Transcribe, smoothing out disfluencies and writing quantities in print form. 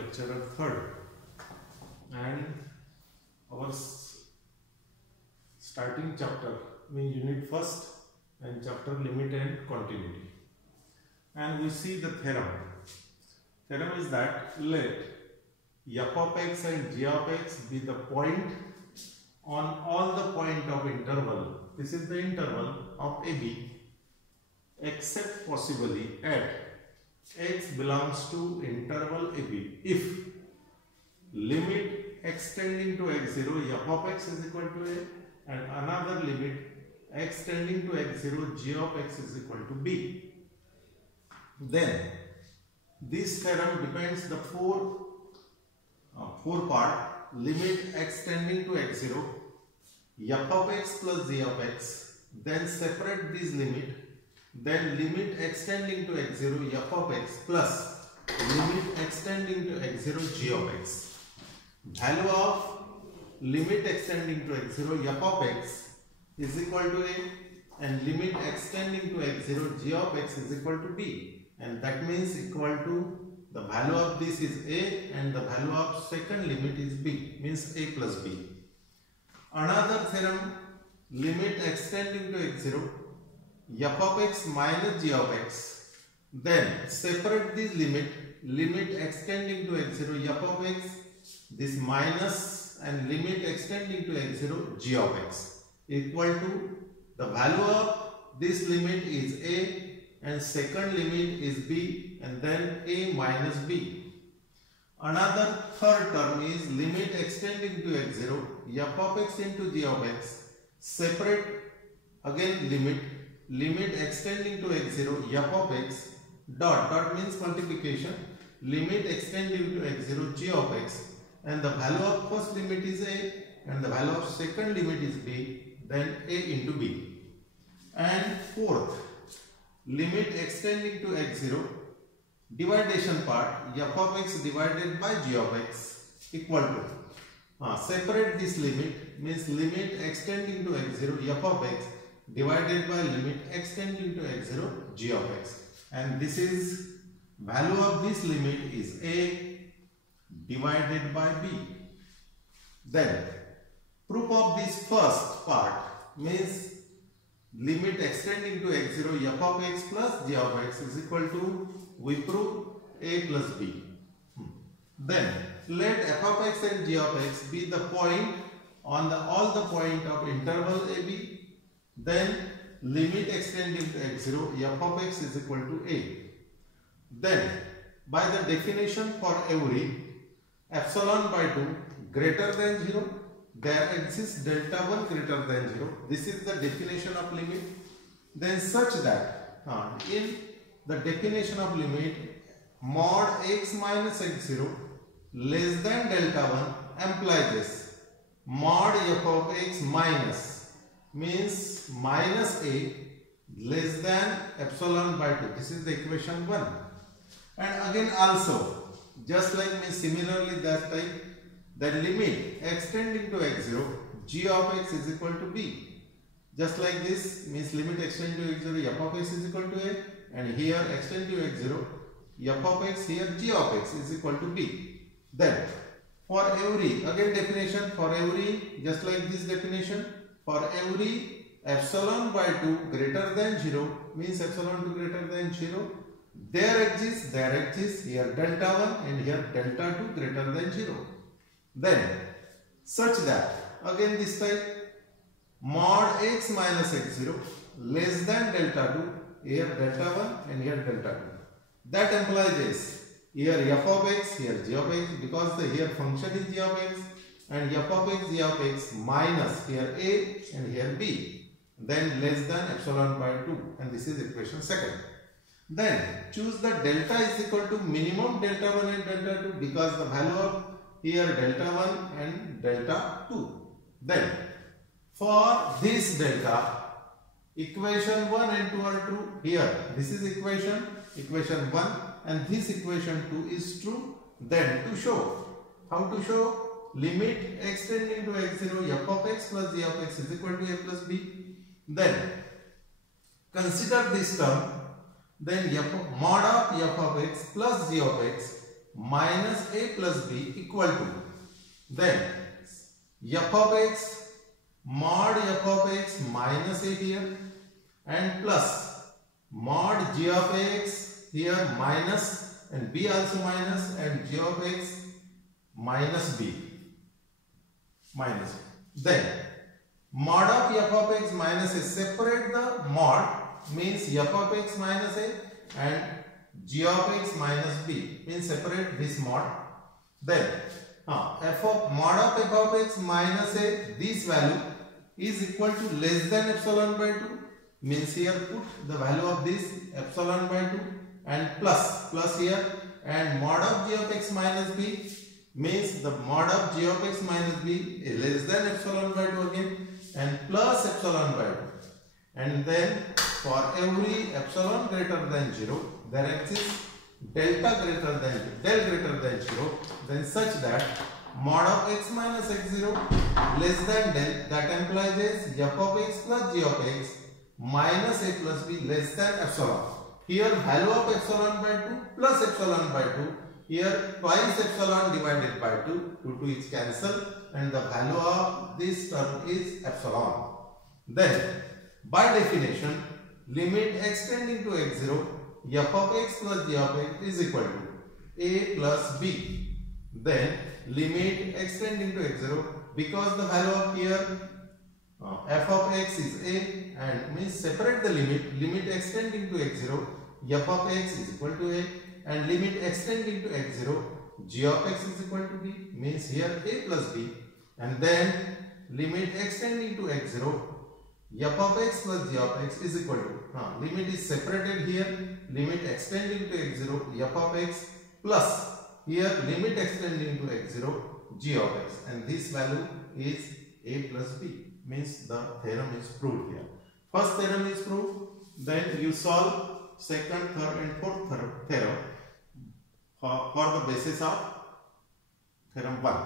lecturer 3rd, and our starting chapter means unit 1st and chapter limit and continuity. And we see the theorem. Theorem is that let f of x and g of x be the point on all the point of interval. This is the interval of AB, except possibly at x belongs to interval AB if limit extending to x0 f of x is equal to a and another limit extending to x0 g of x is equal to b. Then this theorem depends the four part limit extending to x0 f of x plus g of x, then separate this limit, then limit extending to x0 f of x plus limit extending to x0 g of x. Value of limit extending to x0 f of x is equal to a and limit extending to x0 g of x is equal to b, and that means equal to the value of this is a and the value of second limit is b, means a plus b. Another theorem, limit extending to x0 f of x minus g of x, then separate this limit extending to x0 f of x, this minus and limit extending to x0 g of x equal to the value of this limit is a and second limit is b, and then a minus b. Another third term is limit extending to x0 f of x into g of x, separate again limit extending to x0 f of x dot means multiplication, limit extending to x0 g of x, and the value of first limit is a and the value of second limit is b, then a into b. And fourth, limit extending to x0 dividation part f of x divided by g of x equal to separate this limit means limit extending to x0 f of x divided by limit extending to x0 g of x, and this is value of this limit is a divided by b. Then proof of this first part means limit extending to x0 f of x plus g of x is equal to, we prove a plus b. Then let f of x and g of x be the point on all the point of interval AB, then limit extending to x0 f of x is equal to a. Then by the definition, for every epsilon by 2 greater than 0 there exists delta 1 greater than 0. This is the definition of limit. Then such that in the definition of limit mod x minus x0 less than delta 1 implies this mod f of x minus means minus a less than epsilon by 2. This is the equation 1. And again also just like similarly that type, the limit extending to x0 g of x is equal to b. Just like this means limit extending to x0 f of x is equal to a, and here extend to x0 f of x, here g of x is equal to b. Then for every, again definition, for every, just like this definition, for every epsilon by 2 greater than 0 means epsilon 2 greater than 0, there exists here delta 1 and here delta 2 greater than 0. Then such that again this type mod x minus x0 less than delta 2, here delta 1 and here delta 2. That implies this, here f of x, here g of x, because the here function is g of x, and f of x, g of x minus here a and here b, then less than epsilon by 2, and this is equation second. Then choose the delta is equal to minimum delta 1 and delta 2 because the value of here delta 1 and delta 2. Then for this delta, equation 1 and 2 are true. Here this is equation 1 and this equation 2 is true. Then to show, how to show, limit extending to x0 f of x plus g of x is equal to a plus b. Then consider this term, then mod of f of x plus g of x minus a plus b equal to, then f of x mod f of x minus a here and plus mod g of x here minus and b also minus and g of x minus b minus b. Then mod of f of x minus a, separate the mod means f of x minus a and g of x minus b means separate this mod. Then f of x minus a, this value is equal to less than epsilon by 2 means here put the value of this epsilon by 2 and plus here and mod of g of x minus b means the mod of g of x minus b is less than epsilon by 2 again and plus epsilon by 2. And then for every epsilon greater than 0 there exists delta greater than del greater than 0, then such that mod of x minus x0 less than del, that implies is f of x plus g of x minus a plus b less than epsilon. Here value of epsilon by 2 plus epsilon by 2, here twice epsilon divided by 2, 2 is cancelled and the value of this term is epsilon. Then by definition, limit x tending to x0, f of x plus g of x is equal to a plus b. Then limit x tending to x0, because the value of here f of x is a and means separate the limit x tending to x0, f of x is equal to a and limit x tending to x0, g of x is equal to b means here a plus b, and then limit x tending to x0, f of x plus g of x is equal to, limit is separated here, limit x tending to x0, f of x plus here limit x tending to x0, g of x, and this value is a plus b means the theorem is proved here. First theorem is proved, then you solve second, third and fourth theorem for the basis of theorem 1.